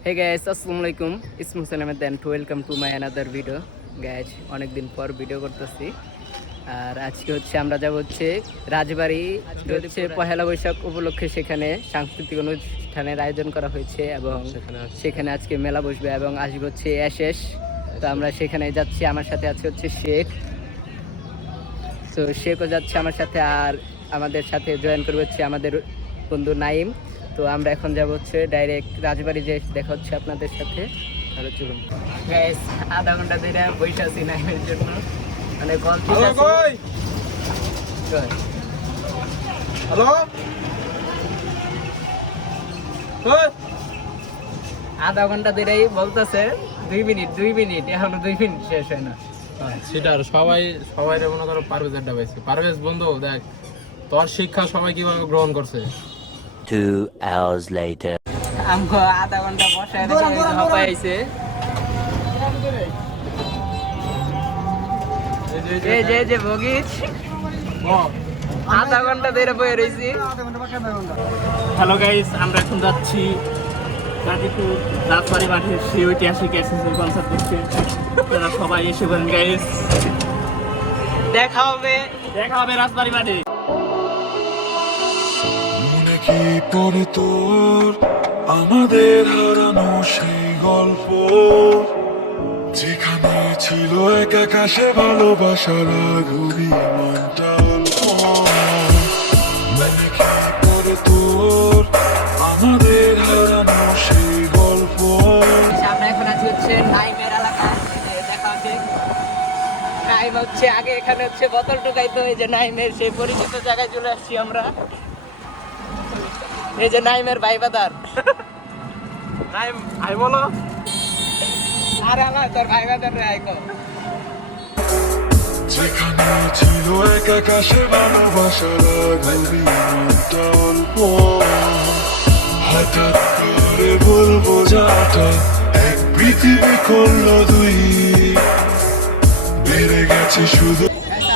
Hey guys, Assalamualaikum. It's Muslim and welcome to my another video. Guys, অনেক দিন পর video করতেছি। আর আজকে হচ্ছে আমরা যাব হচ্ছে রাজবাড়ি, হচ্ছে পহেলা বৈশাখ উপলক্ষে সেখানে সাংস্কৃতিক অনুষ্ঠানের আয়োজন করা হয়েছে এবং সেখানে আজকে মেলা বসবে এবং আসবে হচ্ছে এসএস। তো আমরা সেখানে যাচ্ছি, আমার সাথে আছে হচ্ছে শেখ। তো শেখও যাচ্ছে আমার সাথে, আর আমাদের সাথে জয়েন করবে হচ্ছে আমাদের বন্ধু নাইম। তো আমরা এখন যাব হচ্ছে ডাইরেক্ট রাজবাড়ি, যে দেখা হচ্ছে আপনাদের সাথে। তাহলে চলুন গাইস, আধা ঘন্টা ধরে বসে আছি নাইমের জন্য, মানে আধা ঘন্টা ধরেই বলতেছে 2 মিনিট এখনো 2 মিনিট শেষ হয় না। সেটা আর সবাই মনে করো পারভেজ আড্ডা পাইছে। পারভেজ বন্ধু দেখ, তোর শিক্ষা সবাই কিভাবে গ্রহণ করছে। 2 hours later আমগো আধা ঘন্টা বসায় পাইছে। এই যে ভগিজ আধা ঘন্টা ধরে বয়ে রয়েছি। হ্যালো গাইস, আমরা এখন যাচ্ছি গাজীপুর রাজবাড়ি মাঠে সেই ঐতিহাসিক এসএসএল কনসার্ট দেখতে। আপনারা সবাই এসে বলেন গাইস, দেখা হবে রাজবাড়ি মাঠে। মনে কি পড়ে তোর আমাদের হারানো সেই গল্প, যেখানে ছিল এক আকাশে ভালোবাসার অভিমানটা অল্প। মনে কি পড়ে তোর আমাদের হারানো সেই গল্প। আমরা এখন আছি হচ্ছে নাইমের এলাকায়, দেখা হচ্ছে নাইম হচ্ছে আগে এখানে হচ্ছে বোতল টোকাইতো। এই যে নাইমের সেই পরিচিত জায়গায় চলে আসছি আমরা। এই যে নাইমের ভাই বাদার নাইম আই বলো, আর আমার তোর ভাই বাদার রে আইকো। যেখানে ছিল এক আকাশে ভালোবাসার অভিমানটা অল্প, হঠাৎ করে বলবো যাটা এক পৃথিবী করলো দুই, বেড়ে গেছে শুধু।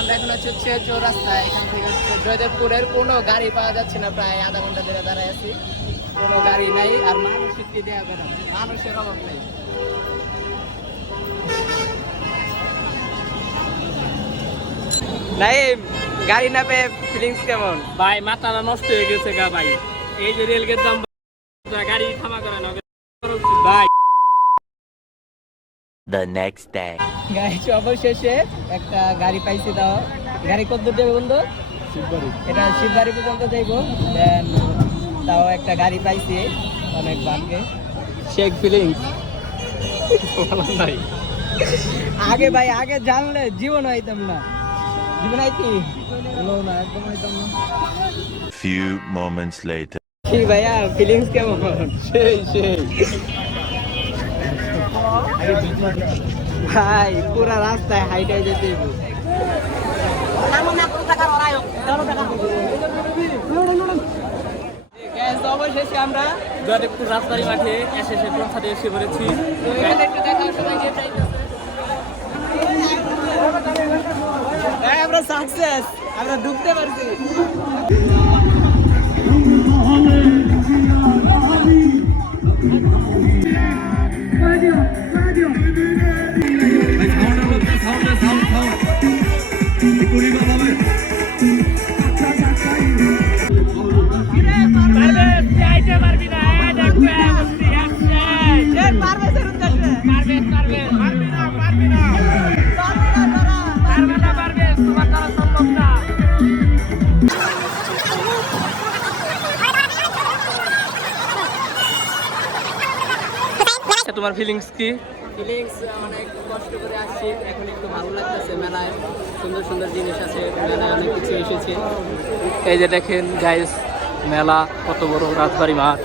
আমরা এখন হচ্ছে চৌরাস্তায়, এখান থেকে হচ্ছে জয়দেবপুরের কোনো গাড়ি পাওয়া যাচ্ছে না, প্রায় আধা ঘন্টা ধরে দাঁড়ায় আছি, কোনো গাড়ি নাই। আর মানুষের কি দেওয়া বেড়া, মানুষের অভাব নেই। নাইম, গাড়ি না পেয়ে ফিলিংস কেমন? ভাই মাথাটা নষ্ট হয়ে গেছে গা ভাই। এই যে রেলগেট দাম গাড়ি থামা করে না ভাই। the next day গাইস, অবশেষে একটা গাড়ি পাইছি। দাও, গাড়ি কত দূর যাবে বন্ধু? শিববাড়ি। এটা শিববাড়ি পর্যন্ত যাইবো। দেন তাও একটা গাড়ি পাইছি অনেক ভাগ্যে। শেখ ফিলিংস ভাই আগে ভাই, আগে জানলে জীবন হইতাম না। জীবন আইতি না, একদম হইতাম না। few moments later কি ভাইয়া, ফিলিংস কেমন? সেই ভাই পুরা রাস্তায় হাইটাই যেতে হইব। অবশেষে আমরা জয়দেবপুর রাজবাড়ি মাঠে এসএসএল কনসার্টে এসে পড়েছি। আমরা সাকসেস, আমরা ঢুকতে পারছি। তোমার ফিলিংস কি? ফিলিংস অনেক কষ্ট করে আসছি, এখন একটু ভালো লাগতেছে। মেলায় সুন্দর সুন্দর জিনিস আছে, মেলায় অনেক কিছু এসেছে। এই যে দেখেন গাইস, মেলা কত বড় রাজবাড়ি মাঠ।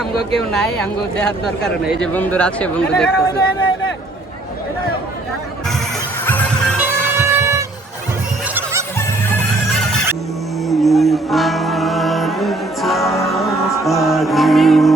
আমগো কেউ নাই, আমগো দেখার দরকার নেই। এই যে বন্ধুরা আছে, বন্ধু দেখতেছে। You